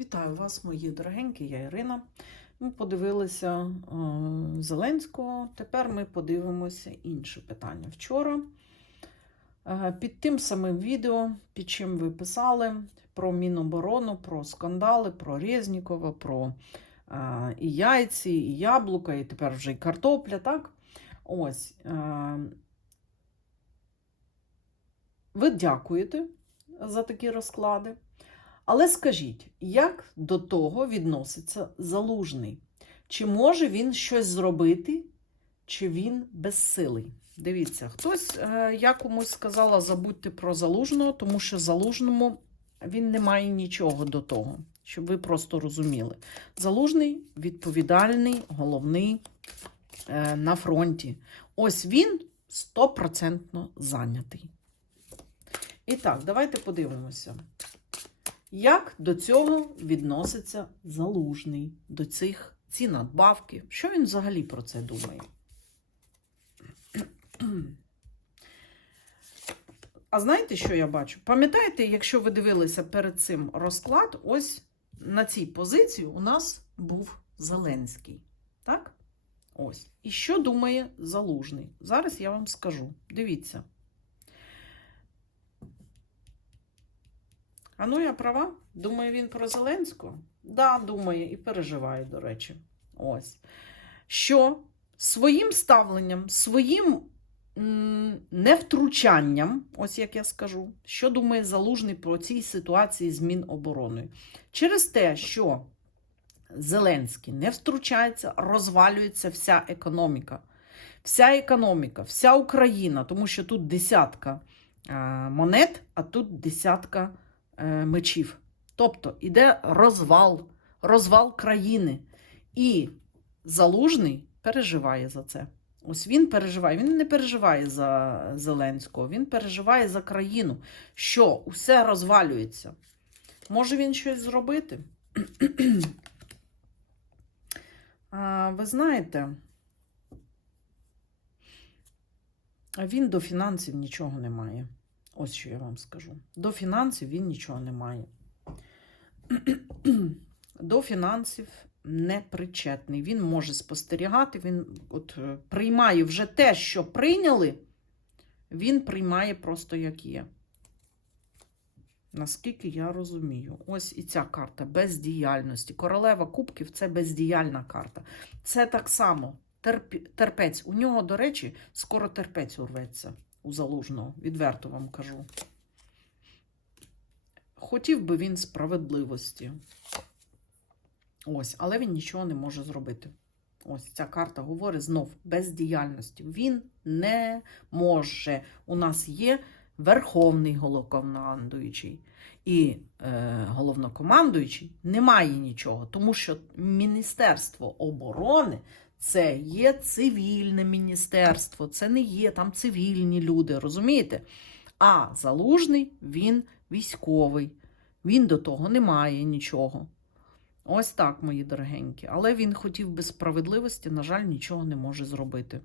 Вітаю вас, мої дорогенькі, я Ірина. Ми подивилися е, Зеленського. Тепер ми подивимося інше питання. Вчора е, під тим самим відео, під чим ви писали про Міноборону, про скандали, про Резнікова, про е, і яйці, і яблука, і тепер вже і картопля, так? Ось. Ви дякуєте за такі розклади. Але скажіть, як до того відноситься залужний? Чи може він щось зробити, чи він безсилий? Дивіться, хтось, е, я комусь сказала, забудьте про залужного, тому що залужному він не має нічого до того, щоб ви просто розуміли. Залужний відповідальний, головний е, на фронті. Ось він стопроцентно зайнятий. І так, давайте подивимося. Як до цього відноситься залужний, до цих ці надбавки? Що він взагалі про це думає? А знаєте, що я бачу? Пам'ятаєте, якщо ви дивилися перед цим розклад, ось на цій позиції у нас був Зеленський. Так? Ось. І що думає залужний? Зараз я вам скажу. Дивіться. А ну я права? Думає він про Зеленського? Да, думає і переживає, до речі. Ось. Що своїм ставленням, своїм невтручанням, ось як я скажу, що думає Залужний про цій ситуації з Мінобороною? Через те, що Зеленський не втручається, розвалюється вся економіка. Вся економіка, вся Україна, тому що тут десятка е, монет, а тут десятка мечів. Тобто іде розвал, розвал країни. І Залужний переживає за це. Ось він переживає. Він не переживає за Зеленського, він переживає за країну, що усе розвалюється. Може він щось зробити? а, ви знаєте, він до фінансів нічого не має. Ось що я вам скажу. До фінансів він нічого не має. До фінансів не причетний. Він може спостерігати, він от, е, приймає вже те, що прийняли, він приймає просто як є. Наскільки я розумію, ось і ця карта бездіяльності. Королева Кубків це бездіяльна карта. Це так само терпець. У нього, до речі, скоро терпець урветься у залужного, відверто вам кажу. Хотів би він справедливості. Ось, але він нічого не може зробити. Ось ця карта говорить знов бездіяльності. Він не може. У нас є верховний головнокомандуючий. І е, головнокомандуючий не має нічого, тому що Міністерство оборони це є цивільне міністерство, це не є там цивільні люди, розумієте? А залужний він військовий, він до того не має нічого. Ось так, мої дорогенькі. Але він хотів би справедливості, на жаль, нічого не може зробити.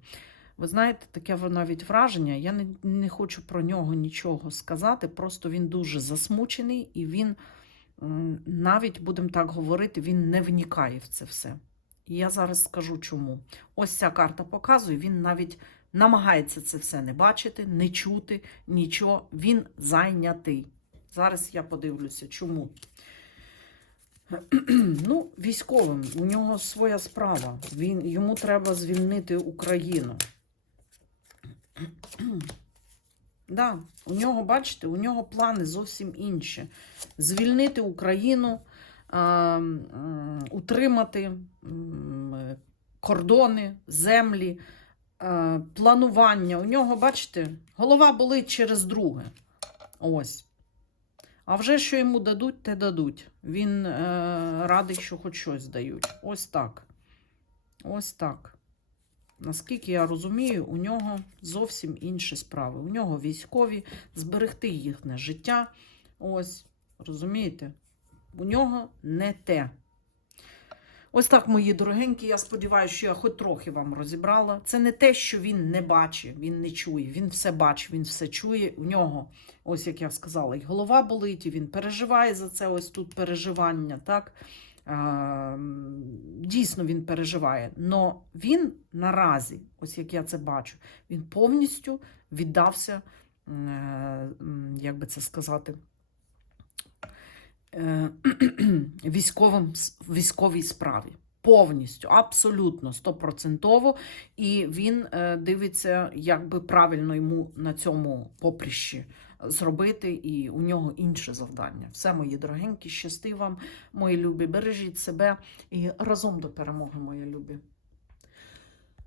Ви знаєте, таке навіть враження, я не, не хочу про нього нічого сказати, просто він дуже засмучений і він, навіть, будемо так говорити, він не вникає в це все. І я зараз скажу чому. Ось ця карта показує, він навіть намагається це все не бачити, не чути, нічого. Він зайнятий. Зараз я подивлюся, чому. Ну, військовим, у нього своя справа. Він, йому треба звільнити Україну. Да, у нього, бачите, у нього плани зовсім інші. Звільнити Україну, утримати кордони, землі, планування. У нього, бачите, голова болить через друге. Ось. А вже що йому дадуть, те дадуть. Він е, радий, що хоч щось дають. Ось так. Ось так. Наскільки я розумію, у нього зовсім інші справи. У нього військові, зберегти їхнє життя. Ось, розумієте? У нього не те. Ось так, мої дорогенькі. Я сподіваюся, що я хоч трохи вам розібрала. Це не те, що він не бачить, він не чує. Він все бачить, він все чує. У нього, ось як я сказала, і голова болить, і він переживає за це. Ось тут переживання. так. Дійсно, він переживає. Но він наразі, ось як я це бачу, він повністю віддався, е, як би це сказати, військовим, військовій справі. Повністю, абсолютно, стопроцентово. І він е, дивиться, як би правильно йому на цьому поприщі зробити, і у нього інше завдання. Все, мої дорогенькі, щасти вам, мої любі, бережіть себе і разом до перемоги, мої любі.